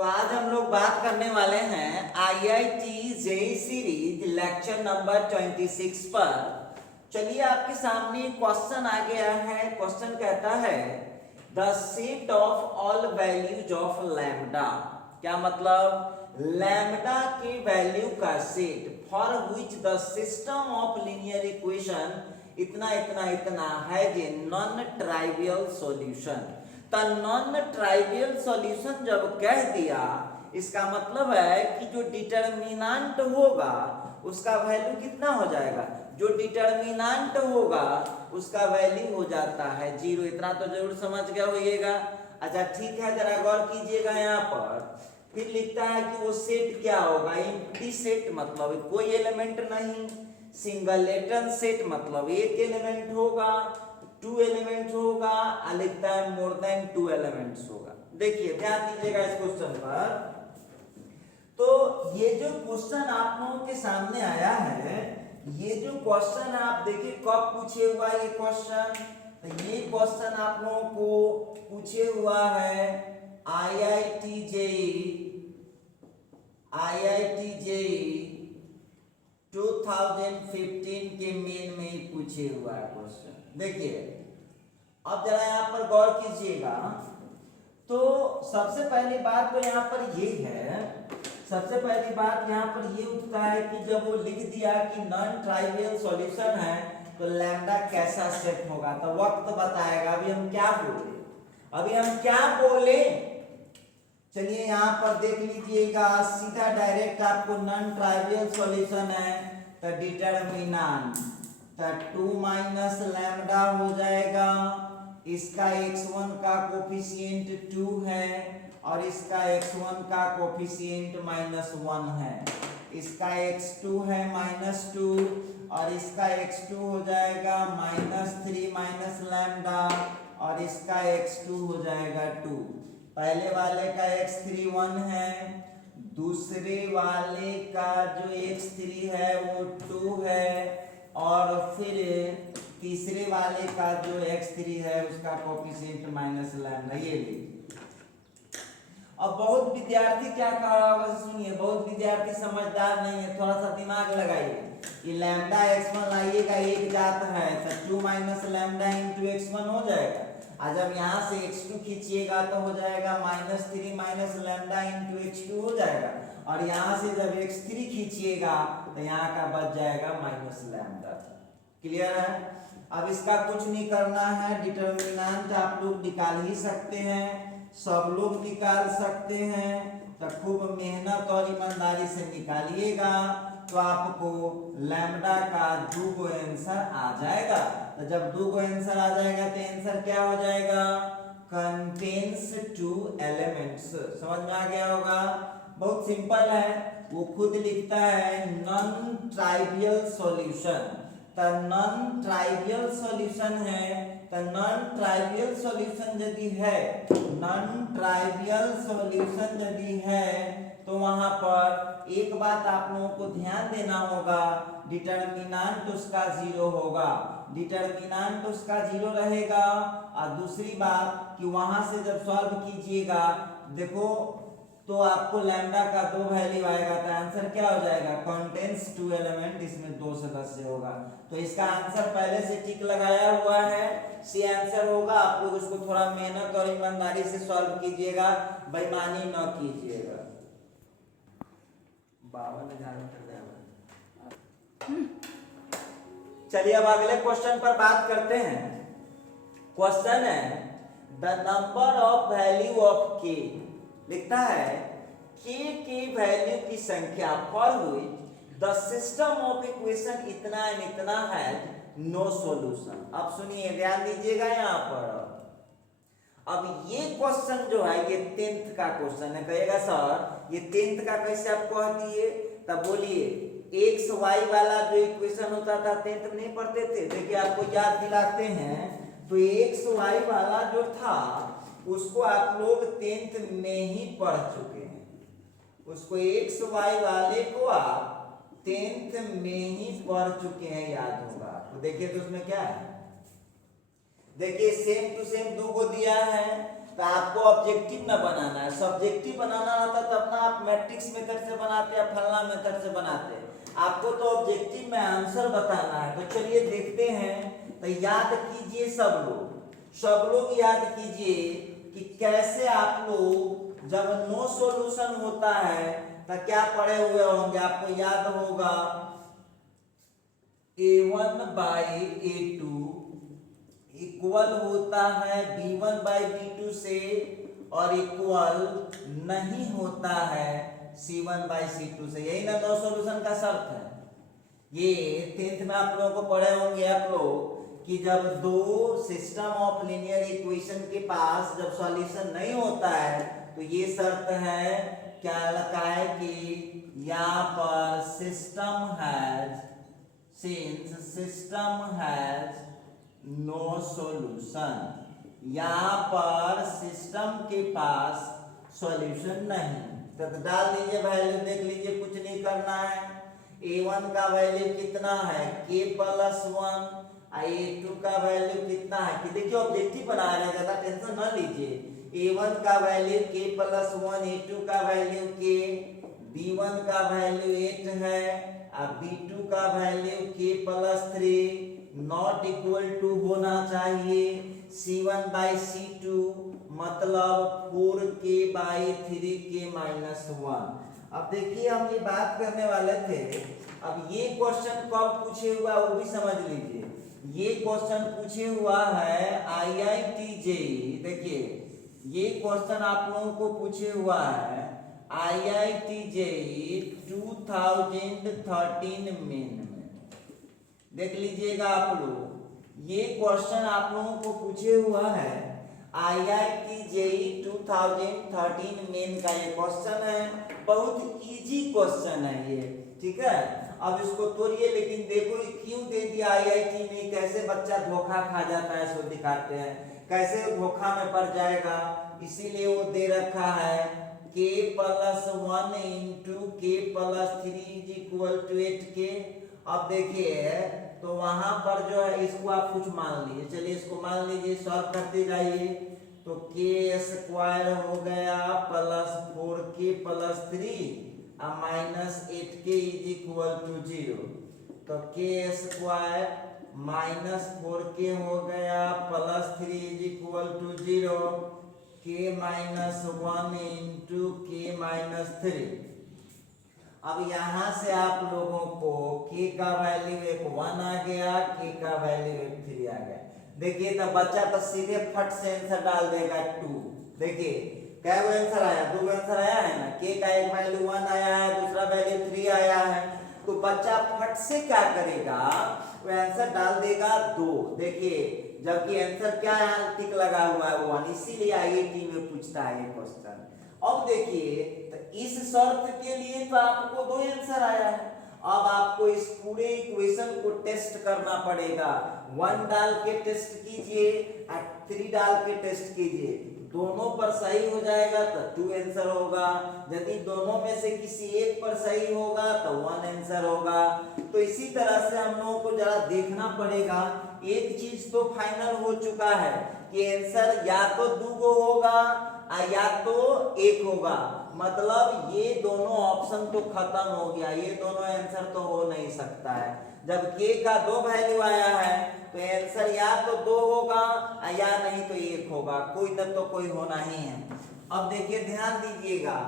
तो आज हम लोग बात करने वाले हैं IIT JEE series lecture number 26 पर। चलिए आपके सामने क्वेश्चन आ गया है। क्वेश्चन कहता है the set of all values of lambda. क्या मतलब लैम्डा की वैल्यू का set for which the system of linear equation इतना इतना इतना has a non trivial solution. तो नॉन ट्राइवियल सॉल्यूशन जब कह दिया इसका मतलब है कि जो डिटर्मिनेंट होगा उसका वैल्यू कितना हो जाएगा, जो डिटर्मिनेंट होगा उसका वैल्यू हो जाता है 0। इतना तो जरूर समझ गया होइएगा। अच्छा ठीक है, जरा गौर कीजिएगा यहाँ पर। फिर लिखता है कि वो सेट क्या होगा, एम्प्टी सेट मतलब कोई एलिमेंट नहीं। सिंगलेटन सेट मतलब एक एलिमेंट होगा, 2 एलिमेंट्स होगा, लिखता है मोर देन 2 एलिमेंट्स होगा। देखिए ध्यान दीजिएगा इस क्वेश्चन पर। तो ये जो क्वेश्चन आप लोगों के सामने आया है, ये जो क्वेश्चन आप देखिए कब पूछे हुआ ये क्वेश्चन, तो ये क्वेश्चन आप लोगों को पूछे हुआ है आईआईटी जेईई 2015 के मेन में ही पूछे हुआ है क्वेश्चन। देखिए अब जरा यहाँ पर गौर कीजिएगा। तो सबसे पहली बात तो यहाँ पर ये है, सबसे पहली बात यहाँ पर ये उठता है कि जब वो लिख दिया कि नॉन ट्राइवियल सॉल्यूशन है तो लैम्डा कैसा सेट होगा, तो वक्त बताएगा। अभी हम क्या बोले, चलिए यहाँ पर देख लीजिएगा। सीधा डायरेक्ट आपको नॉन ट्राइवियल सॉल्यूशन है तो डिटर्मिनेंट तो 2 माइनस लैम्डा हो जाएगा। इसका x1 का कोफिशिएंट 2 है और इसका x1 का कोफिशिएंट -1 है। इसका x2 है -2 और इसका x2 हो जाएगा -3 माइनस लैम्डा और इसका x2 हो जाएगा 2। पहले वाले का x3 1 है, दूसरे वाले का जो x3 है वो 2 है और फिर तीसरे वाले का जो x3 है उसका कोफिशिएंट माइनस लैम्डा। ये लीजिए। अब बहुत विद्यार्थी क्या कह रहा होगा, सुनिए, बहुत विद्यार्थी समझदार नहीं है, थोड़ा सा दिमाग लगाइए। ये लैम्डा x1 लाइएगा, एक जात है तो 2 माइनस लैम्डा इंटू x1 हो जाएगा। और जब यहाँ से x2 खींचिएगा तो हो जाएगा -3 माइनस लैम्डा इंटू x2 हो जाएगा। और यहाँ से जब x3 खींचिएगा तो यहाँ का बच जाएगा माइनस लैम्डा। क्लियर है? अब इसका कुछ नहीं करना है, डिटर्मिनेंट आप लोग निकाल ही सकते हैं, सब लोग निकाल सकते हैं। तो खूब मेहनत और ईमानदारी से निकालिएगा तो आपको लैम्डा का 2 आंसर आ जाएगा। तो जब 2 आंसर आ जाएगा तो आंसर क्या हो जाएगा, कंटेन्स 2 एलिमेंट्स। समझ में आ गया होगा, बहुत सिंपल है। वो खुद लिखता है नॉन ट्राइवियल सॉल्यूशन। तो नॉन ट्राइवियल सॉल्यूशन है, तो नॉन ट्राइवियल सॉल्यूशन यदि है, नॉन ट्राइवियल सॉल्यूशन यदि है तो वहां पर एक बात आप लोगों को ध्यान देना होगा, डिटर्मिनेंट उसका 0 होगा, डिटर्मिनेंट उसका 0 रहेगा। और दूसरी बात कि वहां से जब सॉल्व कीजिएगा देखो तो आपको लैम्डा का 2 वैल्यू आएगा तो आंसर क्या हो जाएगा, कंटेन्स 2 एलिमेंट, इसमें 2 सदस्य होगा। तो इसका आंसर पहले से टिक लगाया हुआ है, सी आंसर होगा। आप लोग उसको थोड़ा मेहनत और ईमानदारी से सॉल्व कीजिएगा, बेईमानी न कीजिएगा। 52,000 चलिए अब अगले क्वेश्चन पर बात करते हैं। क्वेश्चन है the number of value of के। लिखता है k की वैल्यू की संख्या for which the system of equation इतना एंड इतना है नो सॉल्यूशन। अब सुनिए, ध्यान दीजिएगा यहाँ पर। अब ये क्वेश्चन जो है ये 10th का क्वेश्चन है। कहेगा सर ये 10th का कैसे आप कह दिए, तब बोलिए एक्स वाई वाला जो इक्वेशन होता था 10th में नहीं पढ़ते थे। देखिए आपको याद दिलाते हैं, तो एक्स वाई वाला जो था उसको आप लोग 10th में ही पढ़ चुके हैं। उसको एक्स वाई वाले को आप 10th में ही पढ़ चुके हैं, याद होगा। तो देखिए तो उसमें क्या है, देखिए सेम टू सेम 2 को दिया है तो आपको ऑब्जेक्टिव ना बनाना है, सब्जेक्टिव बनाना रहता तो अपना आप मैट्रिक्स मेथड से बनाते या फलना मेथड से बनाते। आपको तो ऑब्जेक्टिव में आंसर बताना है। तो चलिए देखते हैं। तो याद कीजिए सब लोग याद कीजिए कि कैसे आप लोग जब नो सॉल्यूशन होता है तो क्या पढ़े हुए होंगे। आपको याद होगा a1 बाई a2 इक्वल होता है b1 बाई b2 से और इक्वल नहीं होता है c1 बाई c2 से। यही ना नो सॉल्यूशन का शर्त है। ये 10th में आप लोगों को पढ़े होंगे आप लोग कि जब दो सिस्टम ऑफ लीनियर इक्वेशन के पास जब सॉल्यूशन नहीं होता है तो ये शर्त है क्या लगा है कि यहाँ पर सिस्टम हैज नो सॉल्यूशन। यहाँ पर सिस्टम के पास सॉल्यूशन नहीं। तो डाल दीजिए वैल्यू, देख लीजिए, कुछ नहीं करना है। a1 का वैल्यू कितना है k प्लस 1, a2 का वैल्यू कितना है कि देखिए ऑब्जेक्टिव बना रहे हैं, ज्यादा टेंशन ना लीजिए। a1 का वैल्यू k प्लस 1, a2 का वैल्यू k, b1 का वैल्यू 8 है और b2 का वैल्यू k plus 3 not equal to होना चाहिए c1 बाई c2 मतलब 4k बाई 3k माइनस 1। अब देखिए हम ये बात करने वाले थे। अब ये क्वेश्चन कब पूछे हुआ वो भी समझ लीजिए। ये क्वेश्चन पूछे हुआ है IIT JEE। देखिए ये क्वेश्चन आप लोगों को पूछे हुआ है IIT JEE 2013 मेन में। देख लीजिएगा आप लोग, ये क्वेश्चन आप लोगों को पूछे हुआ है IIT JEE 2013 मेन का ये क्वेश्चन है। बहुत इजी क्वेश्चन है ये, ठीक है। अब इसको तोड़िए, लेकिन देखो ये क्यों दे दिया IIT में, कैसे बच्चा धोखा खा जाता है सो दिखाते हैं, कैसे धोखा में पड़ जाएगा। इसीलिए वो दे रखा है k plus 1 into k plus 3 is equal to 8k। अब देखिए तो वहां पर जो है इसको आप कुछ मान लीजिए। चलिए इसको मान लीजिए, सॉल्व करते जाइए। तो k स्क्वायर हो गया plus 4k plus 3 minus 8k is equal to 0। तो k स्क्वायर माइनस 4k हो गया plus 3 is equal to 0, k minus 1 into k minus 3। अब यहां से आप लोगों को k का वैल्यू एक 1 आ गया, k का वैल्यू एक 3 आ गया। देखिए तो बच्चा तो सीधे फट से आंसर डाल देगा 2। देखिए क्या वो आंसर आया, 2 आंसर आया है ना। k का एक वैल्यू 1 आया है, दूसरा वैल्यू 3 आया है। तो बच्चा फट से क्या करेगा, वो आंसर डाल देगा 2। देखिए जबकि आंसर क्या है, टिक लगा हुआ है 1, इसीलिए IIT में पूछता है ये क्वेश्चन। अब देखिए तो इस शर्त के लिए तो आपको 2 आंसर आया है। अब आपको इस पूरे इक्वेशन को टेस्ट करना पड़ेगा। 1 डाल के टेस्ट कीजिए और 3 डाल के टेस्ट कीजिए। दोनों पर सही हो जाएगा तो 2 आंसर होगा, यदि दोनों में से किसी एक पर सही होगा तो 1 आंसर होगा। तो इसी तरह से हम लोगों को जरा देखना पड़ेगा। एक चीज तो फाइनल हो चुका है कि आंसर या तो 2 होगा या तो 1 होगा। मतलब ये दोनों ऑप्शन तो खत्म हो गया, ये दोनों आंसर तो हो नहीं सकता है। जब k का 2 वैल्यू आया है तो आंसर या तो 2 होगा या नहीं तो 1 होगा, कोई न तो कोई होना ही है। अब देखिए ध्यान दीजिएगा,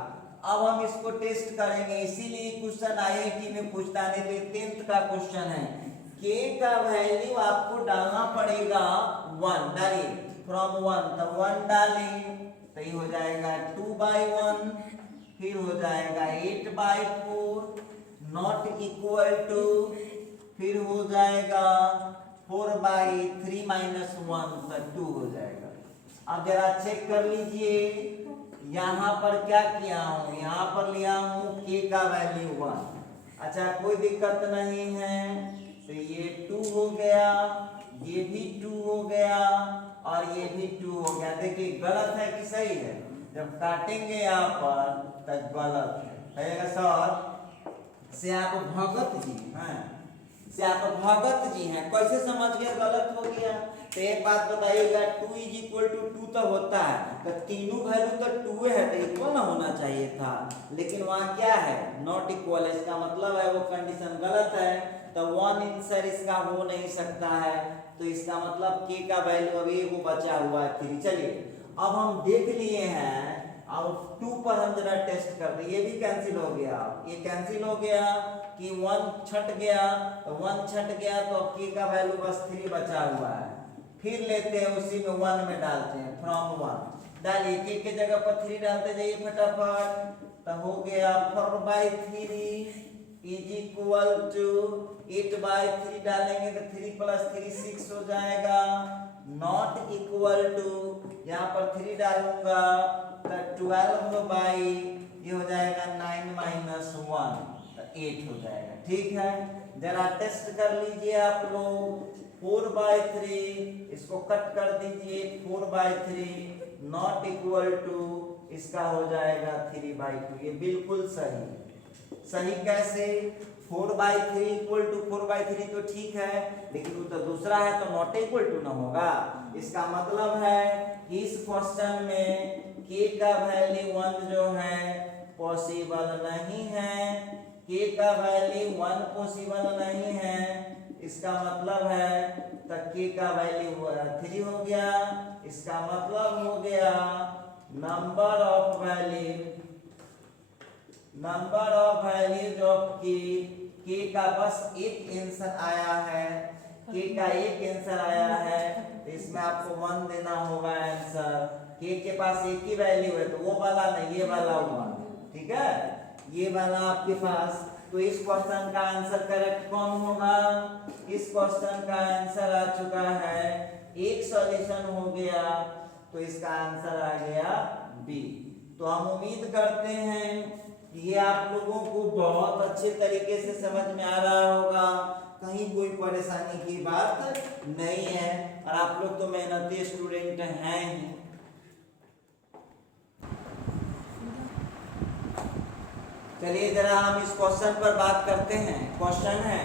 अब हम इसको टेस्ट करेंगे। इसीलिए क्वेश्चन IIT में पूछता नहीं, तो 10th का क्वेश्चन है। k का वैल्यू आपको डालना पड़ेगा 1, डालिए फ्रॉम 1, तो 1 डालें तो ये हो जाएगा 2/1, फिर हो जाएगा 8/4 नॉट इक्वल टू, फिर हो जाएगा 4/3 माइनस 1 तो 2 हो जाएगा। अब जरा चेक कर लीजिए, यहाँ पर क्या किया हूँ, यहाँ पर लिया हूँ k का वैल्यू 1। अच्छा कोई दिक्कत नहीं है, तो ये 2 हो गया, ये भी 2 हो गया और ये भी 2 हो गया। देखिए गलत है कि सही है, जब काटेंगे यहाँ पर तब गलत है। कहेगा सर से आप भगत जी हैं, से आप भगत जी हैं, कैसे समझ गए गलत हो गया। तो एक बात बताइएगा, 2 इज इक्वल टू 2 तो होता है, तो तीनों वैल्यू तो 2 है, तो इक्वल ना होना चाहिए था, लेकिन वहाँ क्या है, नॉट इक्वल है। इसका मतलब है वो कंडीशन गलत है, तो 1 आंसर इसका हो नहीं सकता है। तो इसका मतलब k का वैल्यू अभी वो बचा हुआ है 3। चलिए अब हम देख लिए हैं, अब 2 पर हम जरा टेस्ट करते हैं। ये भी कैंसिल हो गया, ये कैंसिल हो गया कि 1 छट गया, तो 1 छट गया तो अब k का वैल्यू बस 3 बचा हुआ है। फिर लेते हैं उसी में 1 में डालते हैं, फ्रॉम 1 डालिए, k के जगह पर 3 डालते जाइए फटाफट, तो हो गया 4/3 इज इक्वल टू 8/3 डालेंगे तो 3 + 3 6 हो जाएगा, नॉट इक्वल टू यहाँ पर 3 डालूंगा तो 12 ये हो जाएगा 9 - 1 तो 8 हो जाएगा। ठीक है, जरा टेस्ट कर लीजिए आप लोग। 4/3 इसको कट कर दीजिए, 4/3 नॉट इक्वल टू इसका हो जाएगा 3/2। ये बिल्कुल सही। सही कैसे, 4/3 इक्वल टू 4/3 तो ठीक है, लेकिन वो तो दूसरा है तो नॉट इक्वल टू ना होगा। इसका मतलब है कि इस क्वेश्चन में k का वैल्यू 1 जो है पॉसिबल नहीं है, k का वैल्यू 1 पॉसिबल नहीं है। इसका मतलब है तो k का वैल्यू 3 हो गया। इसका मतलब हो गया number of values of k का बस एक आंसर आया है, k का एक आंसर आया है, तो इसमें आपको 1 देना होगा आंसर। k के पास एक ही वैल्यू है, तो वो वाला नहीं, ये वाला 1। ठीक है, ये वाला आपके पास। तो इस क्वेश्चन का आंसर करेक्ट कौन होगा, इस क्वेश्चन का आंसर आ चुका है, एक सॉल्यूशन हो गया, तो इसका आंसर आ गया बी। तो हम उम्मीद करते हैं कि ये आप लोगों को बहुत अच्छे तरीके से समझ में आ रहा होगा, कहीं कोई परेशानी की बात नहीं है, और आप लोग तो मेहनती स्टूडेंट हैं ही। चलिए जरा हम इस क्वेश्चन पर बात करते हैं। क्वेश्चन है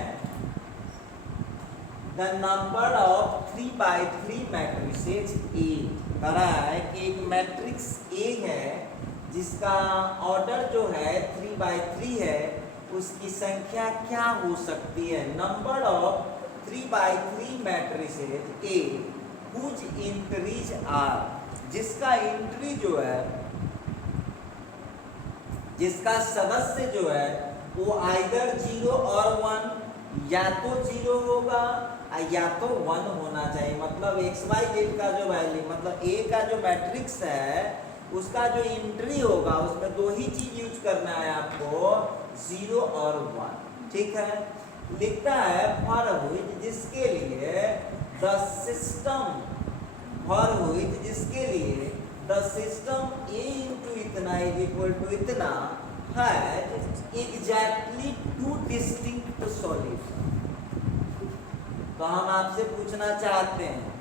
द नंबर ऑफ 3/3 मैट्रिसेस ए। कह रहा है कि एक मैट्रिक्स ए है जिसका ऑर्डर जो है 3/3 है, उसकी संख्या क्या हो सकती है। Number of 3/3 matrices A whose entries are, जिसका एंट्री जो है, जिसका सदस्य जो है वो आइदर 0 और 1, या तो 0 होगा या तो 1 होना चाहिए। मतलब XYZ का जो वैल्यू, मतलब A का जो मैट्रिक्स है उसका जो एंट्री होगा उसमें 2 ही चीज यूज करना है आपको, 0 और 1। ठीक है, लिखता है फॉर व्हिच, जिसके लिए द सिस्टम, फॉर व्हिच जिसके लिए द सिस्टम A इंटू इतना इज इक्वल टू इतना हैज एग्जैक्टली 2 डिस्टिंक्ट सॉल्यूशन। तो हम आपसे पूछना चाहते हैं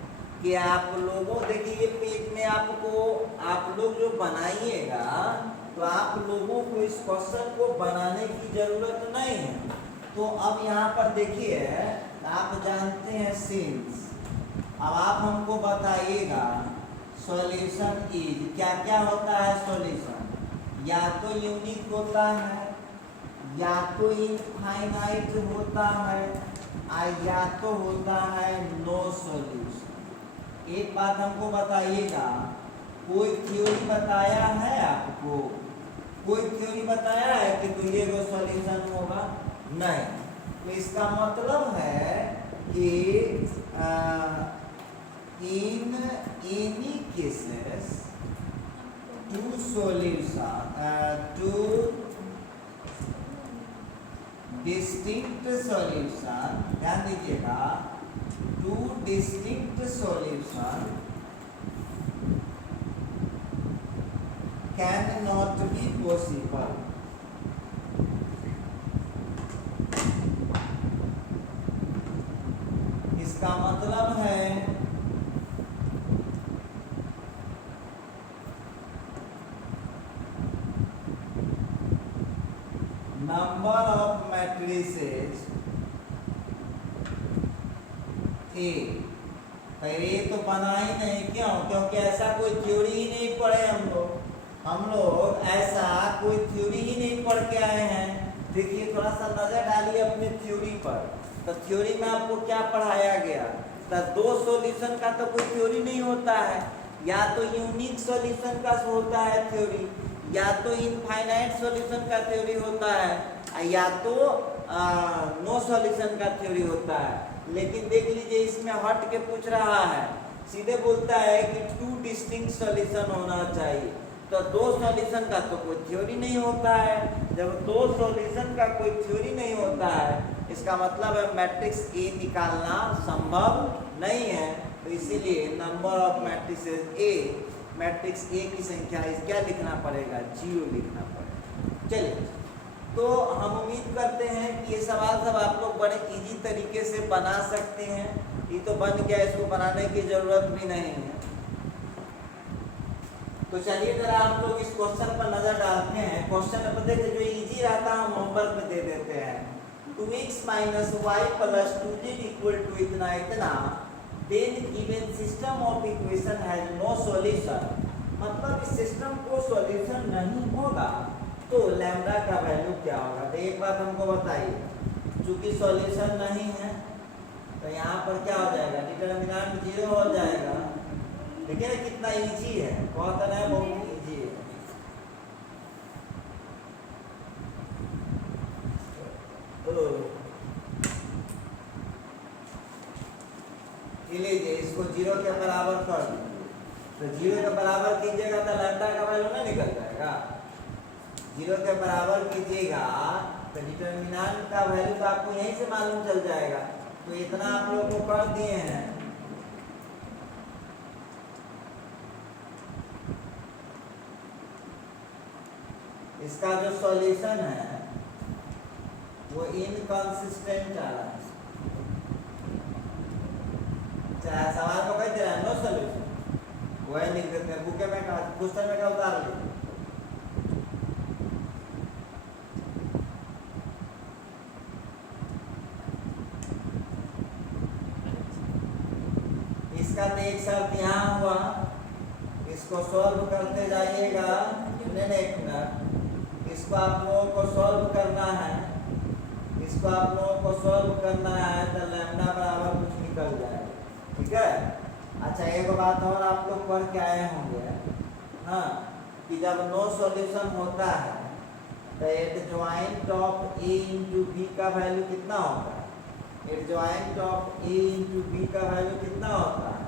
कि आप लोगों, देखिए पेज में आपको, आप लोग जो बनाइएगा तो आप लोगों को इस क्वेश्चन को बनाने की जरूरत नहीं है। तो अब यहाँ पर देखिए, आप जानते हैं सिंस, अब आप हमको बताइएगा सॉल्यूशन इज, क्या क्या होता है सॉल्यूशन, या तो यूनिक होता है, या तो इनफाइनाइट होता है, या तो होता है नो सॉल्यूशन। एक बात हमको बताइएगा, कोई थ्योरी बताया है आपको, कोई थ्योरी बताया है कि तो ये वो सॉल्यूशन होगा, नहीं। तो इसका मतलब है कि in any cases two distinct solution, ध्यान दीजिएगा, 2 distinct solution cannot be possible। इसका मतलब है number of matrices A अरे ये तो बना ही नहीं, क्यों? क्योंकि ऐसा कोई थ्योरी ही नहीं पढ़े हम लोग ऐसा कोई थ्योरी ही नहीं पढ़ के आए हैं। देखिए थोड़ा सा नजर डालिए अपने थ्योरी पर, तो थ्योरी में आपको क्या पढ़ाया गया? तो दो सॉल्यूशन का तो कोई थ्योरी नहीं होता है, या तो यूनिक सॉल्यूशन का होता है थ्योरी, या तो इनफाइनाइट सॉल्यूशन का थ्योरी होता है, या तो नो सॉल्यूशन का थ्योरी होता है। लेकिन देख लीजिए इसमें हट के पूछ रहा है, सीधे बोलता है कि टू डिस्टिंक्ट सॉल्यूशन होना चाहिए। तो दो सॉल्यूशन का तो कोई थ्योरी नहीं होता है। जब दो सॉल्यूशन का कोई थ्योरी नहीं होता है, इसका मतलब है मैट्रिक्स ए निकालना संभव नहीं है। तो इसीलिए number of matrices A, matrix A की संख्या क्या लिखना पड़ेगा? 0 लिखना पड़ेगा। चलिए, तो हम उम्मीद करते हैं कि ये सवाल सब आप लोग बड़े इजी तरीके से बना सकते हैं। ये तो बन गया, इसको बनाने की जरूरत भी नहीं है। तो चलिए जरा आप लोग इस क्वेश्चन पर नजर डालते हैं। क्वेश्चन नंबर देखिए, जो इजी रहता है हम होमवर्क में दे देते हैं। 2x minus y plus 2z equal to इतना इतना, then given system of equation has no solution. मतलब इस सिस्टम को सॉल्यूशन नहीं होगा तो लैम्डा का वैल्यू क्या होगा? तो एक बात हमको बताइए, चूंकि सॉल्यूशन नहीं है तो यहाँ पर क्या हो जाएगा? डिटरमिनेंट 0 हो जाएगा। देखिए ना कितना इजी है, बहुत है, बहुत इजी है। लीजिए इसको 0 के बराबर कर दीजिए, तो 0 के बराबर कीजिएगा तो लैम्डा का वैल्यू नहीं निकल जाएगा। 0 के बराबर कीजिएगा तो डिटरमिनेंट का वैल्यू तो आपको यहीं से मालूम चल जाएगा। तो इतना आप लोगों को कर दिए हैं। इसका जो सॉल्यूशन है वो इनकंसिस्टेंट आ रहा है। चाहे सवाल को कह दे रहा है नो सॉल्यूशन, वही लिख देते हैं। बुके में का क्वेश्चन में का उतार लीजिए। इसका तो एक शर्त यहाँ हुआ, इसको सॉल्व करते जाइएगा। सुने ना एक मिनट, इसको आप लोगों को सॉल्व करना है, इसको आप लोगों को सॉल्व करना है तो लैम्डा बराबर कुछ निकल जाएगा। ठीक है। अच्छा एक बात और आप लोग पढ़ के आए होंगे, हाँ, कि जब नो सॉल्यूशन होता है तो adjoint of A into B का वैल्यू कितना होता है? Adjoint of A into B का वैल्यू कितना होता है?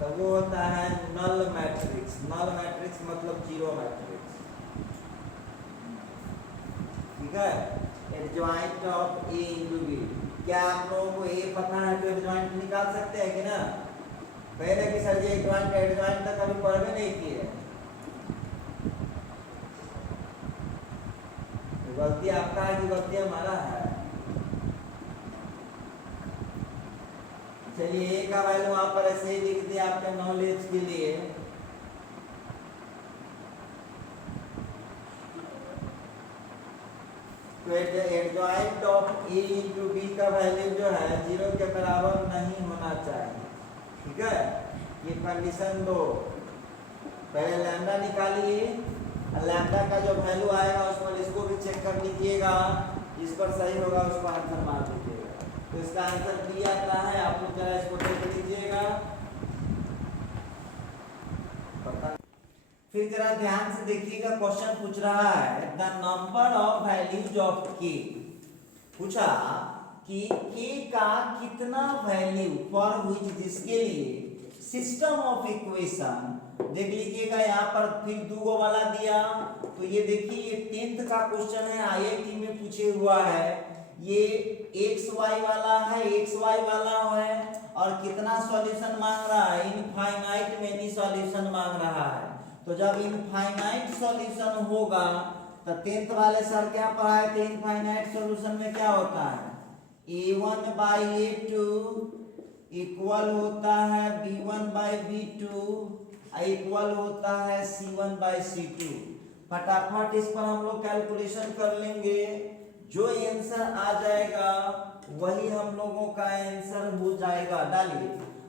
तो वो होता है नल मैट्रिक्स। नल मैट्रिक्स मतलब जीरो मैट्रिक्स। ठीक है। Adjoint of A into B, क्या आप लोगों को ए पता है तो एडजॉइंट निकाल सकते हैं कि ना? पहले कि सर जी एडजॉइंट तक कभी पढ़ भी नहीं किए। गलती आपका है कि गलती हमारा है? चलिए ए का वैल्यू वहां पर ऐसे ही लिख दिया आपके नॉलेज के लिए। तो adjoint of A into B का वैल्यू जो है 0 के बराबर नहीं होना चाहिए। ठीक है, ये कंडीशन दो। पहले लैम्डा निकालिए, लैम्डा का जो वैल्यू आएगा उस पर इसको भी चेक कर लीजिएगा, जिस पर सही होगा उसको आंसर मार दीजिएगा। तो इसका आंसर बी आता है। आप लोग जरा इसको देख लीजिएगा। फिर जरा ध्यान से देखिएगा, क्वेश्चन पूछ रहा है the number of values of के। पूछा कि के का कितना वैल्यू फॉर व्हिच, जिसके लिए सिस्टम ऑफ इक्वेशन। देख लीजिएगा यहाँ पर फिर दो वाला दिया। तो ये देखिए ये 10th का क्वेश्चन है, आईआईटी में पूछे हुआ है। ये एक्स वाई वाला है, एक्स वाई वाला है, और कितना सॉल्यूशन मांग रहा है? इनफाइनाइट मेनी सॉल्यूशन मांग रहा है। तो जब इनफाइनाइट सॉल्यूशन होगा तो 10th वाले सर क्या पढ़ाए थे? इनफाइनाइट सॉल्यूशन में क्या होता है? a1 बाई a2 इक्वल होता है b1 बाई b2 इक्वल होता है c1 बाई c2। फटाफट इस पर हम लोग कैलकुलेशन कर लेंगे। जो आंसर आ जाएगा वही हम लोगों का आंसर हो जाएगा। डालिए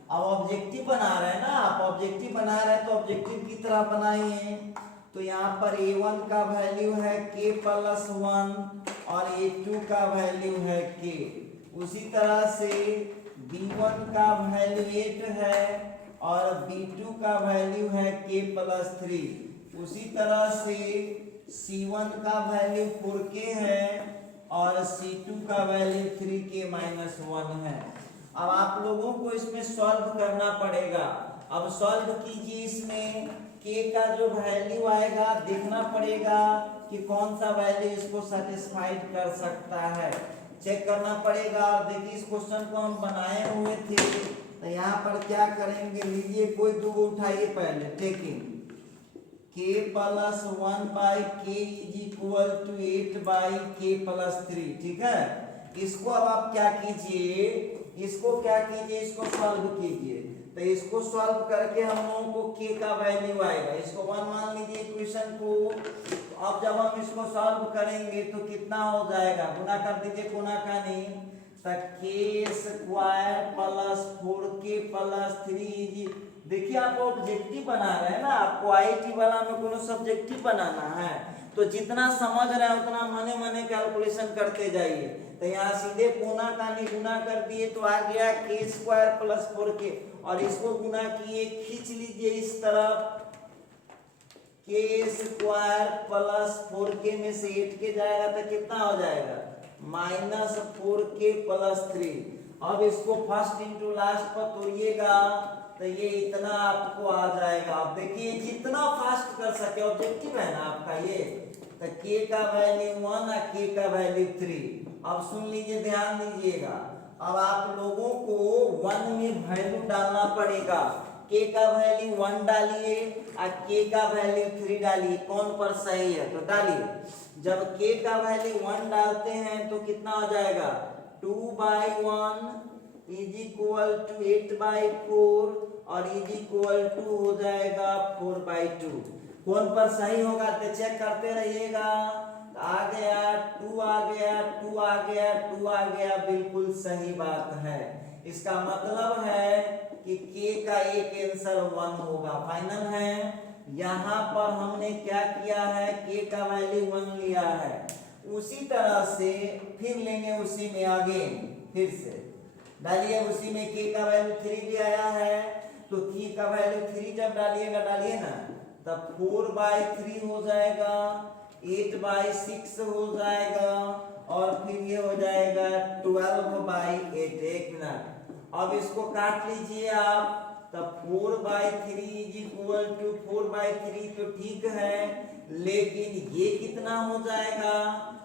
अब ऑब्जेक्टिव बना रहे हैं ना, आप ऑब्जेक्टिव बना रहे हैं तो ऑब्जेक्टिव की तरह बनाइए। तो यहाँ पर a1 का वैल्यू है k प्लस 1 और a2 का वैल्यू है k। उसी तरह से b1 का वैल्यू 8 है और b2 का वैल्यू है k प्लस 3। उसी तरह से c1 का वैल्यू 4k है और c2 का वैल्यू 3k माइनस 1 है। अब आप लोगों को इसमें सॉल्व करना पड़ेगा। अब सॉल्व कीजिए, इसमें k का जो वैल्यू आएगा देखना पड़ेगा कि कौन सा वैल्यू इसको सेटिस्फाइड कर सकता है, चेक करना पड़ेगा। और देखिए इस क्वेश्चन को हम बनाए हुए थे, तो यहाँ पर क्या करेंगे, लीजिए कोई दो उठाइए पहले। Taking k plus 1 by k is equal to 8 by k plus 3, ठीक है। इसको अब आप क्या कीजिए, इसको सॉल्व कीजिए। तो इसको सॉल्व करके हम लोगों को k का वैल्यू आएगा, इसको 1 मान लीजिए इक्वेशन को। तो अब जब हम इसको सॉल्व करेंगे तो कितना हो जाएगा, गुना कर दीजिए, गुना का नहीं, तो k square plus 4k plus 3। देखिए आप ऑब्जेक्टिव बना रहे हैं ना, आपको आईटी वाला में कोनो सब्जेक्टिव बनाना है तो जितना समझ रहे हैं उतना मने मने कैलकुलेशन करते जाइए। तो यहाँ सीधे कोना का नहीं गुना कर दिए तो आ गया k स्क्वायर प्लस 4k, और इसको गुना किए, खींच लीजिए इस तरफ, k स्क्वायर प्लस 4k में से 8k जाएगा तो कितना हो जाएगा, माइनस 4k प्लस 3। अब इसको फर्स्ट इंटू लास्ट पर तोड़िएगा तो ये इतना आपको आ जाएगा। अब देखिए जितना फास्ट कर सके, ऑब्जेक्टिव है ना आपका ये, तो k का वैल्यू 1 और k का वैल्यू 3। अब सुन लीजिए, ध्यान दीजिएगा, अब आप लोगों को 1 में वैल्यू डालना पड़ेगा। k का वैल्यू 1 डालिए और k का वैल्यू 3 डालिए, कौन पर सही है तो डालिए। जब k का वैल्यू 1 डालते हैं तो कितना हो जाएगा, 2/1 इज इक्वल टू 8/4 और इज इक्वल टू हो जाएगा 4/2। कौन पर सही होगा तो चेक करते रहिएगा। आ गया 2, आ गया 2, आ गया 2, आ गया, बिल्कुल सही बात है। इसका मतलब है कि k का एक आंसर 1 होगा, फाइनल है। यहाँ पर हमने क्या किया है, k का वैल्यू 1 लिया है, उसी तरह से फिर लेंगे उसी में आगे, फिर से डालिए उसी में k का वैल्यू 3 भी आया है, तो k का वैल्यू 3 जब डालिए ना, तब 4/3 हो जाएगा, 8/6 हो जाएगा और फिर ये हो जाएगा 12/8। एक मिनट, अब इसको काट लीजिए आप, तब 4/3 इज इक्वल टू 4/3 तो ठीक है, लेकिन ये कितना हो जाएगा,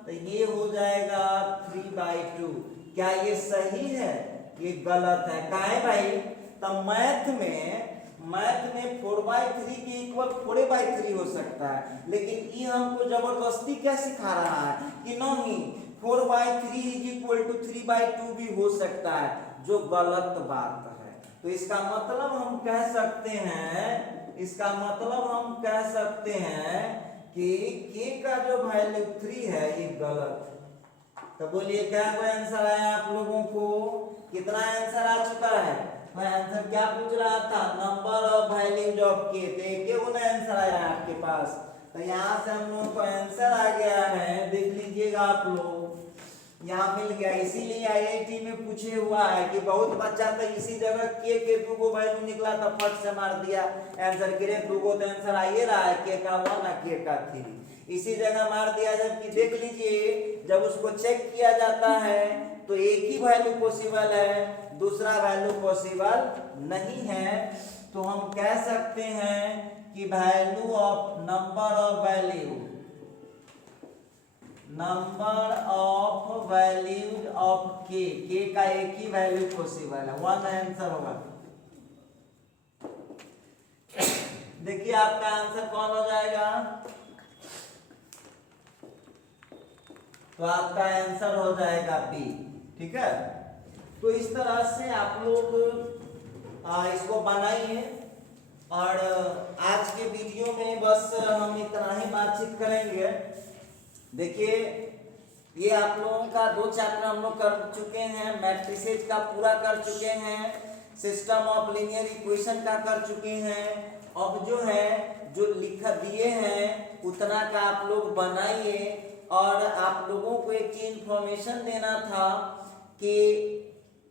तो ये हो जाएगा 3/2। क्या ये सही है, ये गलत है। काहे भाई, तब मैथ में 4/3 के इक्वल 4/3 हो सकता है, लेकिन ये हमको जबरदस्ती क्या सिखा रहा है कि नहीं 4/3 इज इक्वल टू 3/2 भी हो सकता है, जो गलत बात है। तो इसका मतलब हम कह सकते हैं कि k का जो वैल्यू 3 है ये गलत। तो बोलिए क्या कोई आंसर आया आप लोगों को, कितना आंसर आ चुका है। मैं आंसर क्या पूछ रहा था, number of values of k, तो आंसर आया आपके पास। तो यहाँ से हम लोगों को आंसर आ गया है, देख लीजिएगा आप लोग, यहाँ मिल गया। इसीलिए आईआईटी में पूछे हुआ है कि बहुत बच्चा तो इसी जगह के 2 को वैल्यू निकला तो फट से मार दिया आंसर, के 2 को तो आंसर आ ही रहा है, k का 1 और k का 3 इसी जगह मार दिया। जबकि देख लीजिए जब उसको चेक किया जाता है तो एक ही वैल्यू पॉसिबल है, दूसरा वैल्यू पॉसिबल नहीं है। तो हम कह सकते हैं कि value of number of values of k का एक ही वैल्यू पॉसिबल है, 1 आंसर होगा। देखिए आपका आंसर कौन हो जाएगा, तो आपका आंसर हो जाएगा बी, ठीक है। तो इस तरह से आप लोग इसको बनाइए। और आज के वीडियो में बस हम इतना ही बातचीत करेंगे। देखिए ये आप लोगों का 2 चैप्टर हम लोग कर चुके हैं, मैट्रिसेज का पूरा कर चुके हैं, सिस्टम ऑफ लीनियर इक्वेशन का कर चुके हैं। अब जो है जो लिखा दिए हैं उतना का आप लोग बनाइए। और आप लोगों को एक चीज इंफॉर्मेशन देना था कि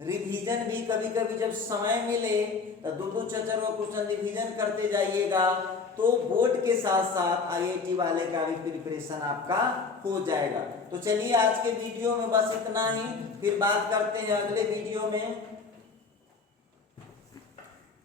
रिवीजन भी कभी कभी जब समय मिले तो दो चैप्टर का क्वेश्चन रिवीजन करते जाइएगा, तो बोर्ड के साथ साथ आईआईटी वाले का भी प्रिपरेशन आपका हो जाएगा। तो चलिए आज के वीडियो में बस इतना ही, फिर बात करते हैं अगले वीडियो में।